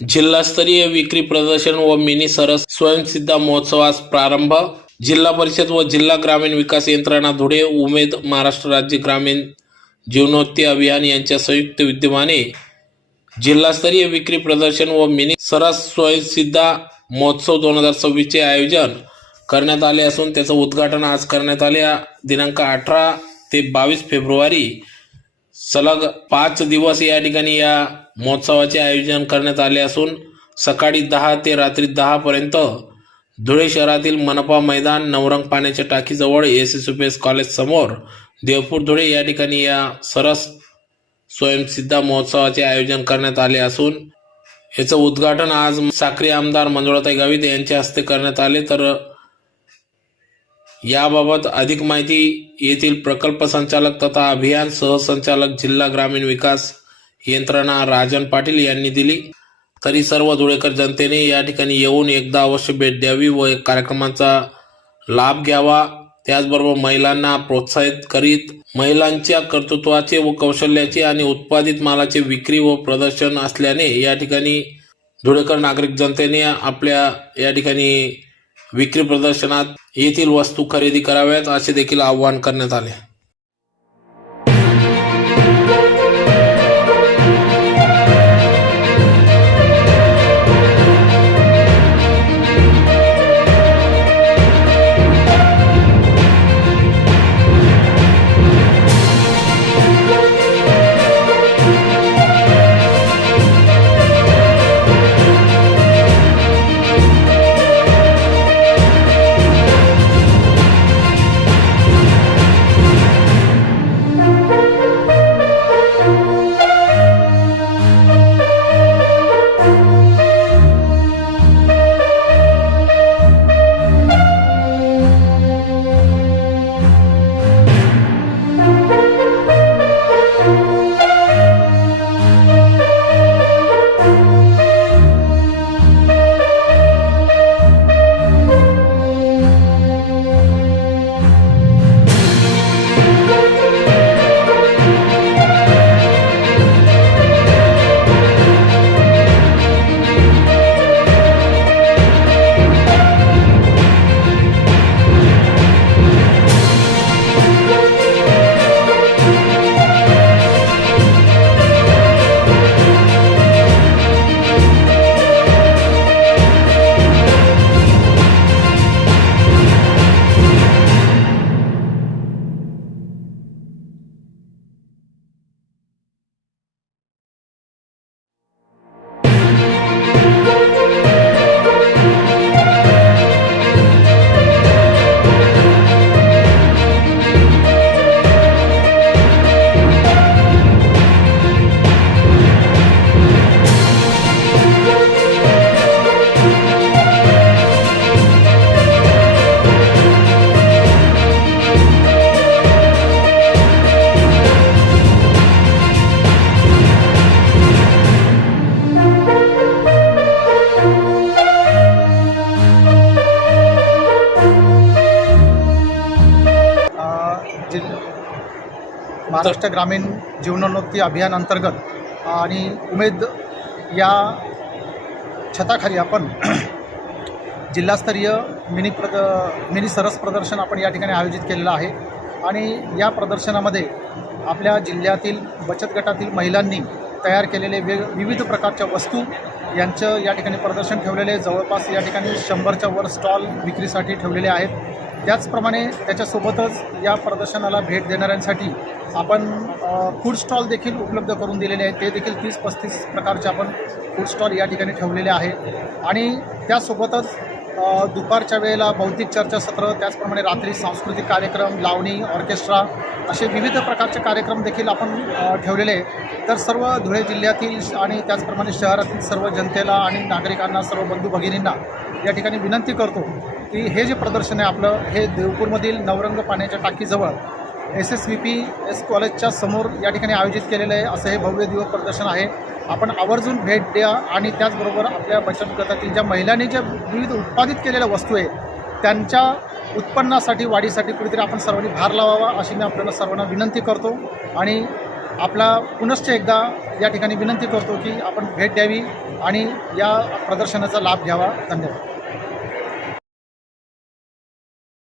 जिल्हास्तरीय विक्री प्रदर्शन व मिनी सरस स्वयंसिद्धा महोत्सवास प्रारंभ। जिल्हा परिषद व जिल्हा ग्रामीण विकास यंत्रणा धुळे, उमेद, महाराष्ट्र राज्य ग्रामीण जीवनोन्नती अभियान यांच्या संयुक्त विद्यमाने जिल्हास्तरीय विक्री प्रदर्शन व मिनी सरस स्वयंसिद्धा महोत्सव 2026 चे आयोजन करण्यात आले असून त्याचं उद्घाटन आज करण्यात आले। दिनांक 18 ते 22 फेब्रुवारी सलग 5 दिवस या ठिकाणी या महोत्सवाचे आयोजन करण्यात आले असून सकाळी 10 ते रात्री 10 पर्यंत धुळे शहरातील मनपा मैदान, नवरंग पाण्याच्या टाकीजवळ, एसएसयूपीएस कॉलेज समोर, देवपूर धुळे या ठिकाणी या सरस स्वयंसिद्धा महोत्सवाचे आयोजन करण्यात आले असून याचं उद्घाटन आज साक्री आमदार मंजुळाताई गावित यांच्या हस्ते करण्यात आले। तर याबाबत अधिक माहिती येथील प्रकल्प संचालक तथा अभियान सहसंचालक जिल्हा ग्रामीण विकास यंत्रणा राजन पाटील यांनी दिली। तरी सर्व धुळेकर जनतेने या ठिकाणी येऊन एकदा अवश्य भेट द्यावी व कार्यक्रमाचा लाभ घ्यावा। त्याचबरोबर महिलांना प्रोत्साहित करीत महिलांच्या कर्तृत्वाचे व कौशल्याचे आणि उत्पादित मालाचे विक्री व प्रदर्शन असल्याने या ठिकाणी धुळेकर नागरिक जनतेने आपल्या या ठिकाणी विक्री प्रदर्शनात येथील वस्तू खरेदी कराव्यात असे देखील आवाहन करण्यात आले। महाराष्ट्र ग्रामीण जीवनोन्नती अभियान अंतर्गत आणि उमेद या छताखाली आपण जिल्हास्तरीय मिनी सरस प्रदर्शन आपण या ठिकाणी आयोजित केलेलं आहे। आणि या प्रदर्शनामध्ये आपल्या जिल्ह्यातील बचत गटातील महिलांनी तयार केलेले विविध प्रकारच्या वस्तू यांचं या ठिकाणी प्रदर्शन ठेवलेले, जवळपास या ठिकाणी 100च्या वर स्टॉल विक्रीसाठी ठेवलेले आहेत। त्याचप्रमाणे त्याच्यासोबतच या प्रदर्शनाला भेट देणाऱ्यांसाठी आपण फूड स्टॉल देखील उपलब्ध करून दिलेले आहेत। ते देखील 30-35 प्रकारचे आपण फूड स्टॉल या ठिकाणी ठेवलेले आहे। आणि त्यासोबतच दुपारच्या वेळेला बौद्धिक चर्चासत्र, त्याचप्रमाणे रात्री सांस्कृतिक कार्यक्रम, लावणी, ऑर्केस्ट्रा असे विविध प्रकारचे कार्यक्रम देखील आपण ठेवलेले आहे। तर सर्व धुळे जिल्ह्यातील आणि त्याचप्रमाणे शहरातील सर्व जनतेला आणि नागरिकांना, सर्व बंधू भगिनींना या ठिकाणी विनंती करतो की हे जे प्रदर्शन आहे आपलं, हे देवपूरमधील नवरंग पाण्याच्या टाकीजवळ एसएसयूपीएस कॉलेजच्या समोर या ठिकाणी आयोजित केलेलं आहे। असं हे भव्य दिव्य प्रदर्शन आहे। आपण आवर्जून भेट द्या आणि त्याचबरोबर आपल्या बचत गटातील ज्या महिलांनी ज्या विविध उत्पादित केलेल्या वस्तू आहे त्यांच्या उत्पन्नासाठी, वाढीसाठी कुठेतरी आपण सर्वांनी भार लावावा अशी मी आपल्याला सर्वांना विनंती करतो। आणि आपला पुनश्च एकदा या ठिकाणी विनंती करतो की आपण भेट द्यावी आणि या प्रदर्शनाचा लाभ घ्यावा. धन्यवाद.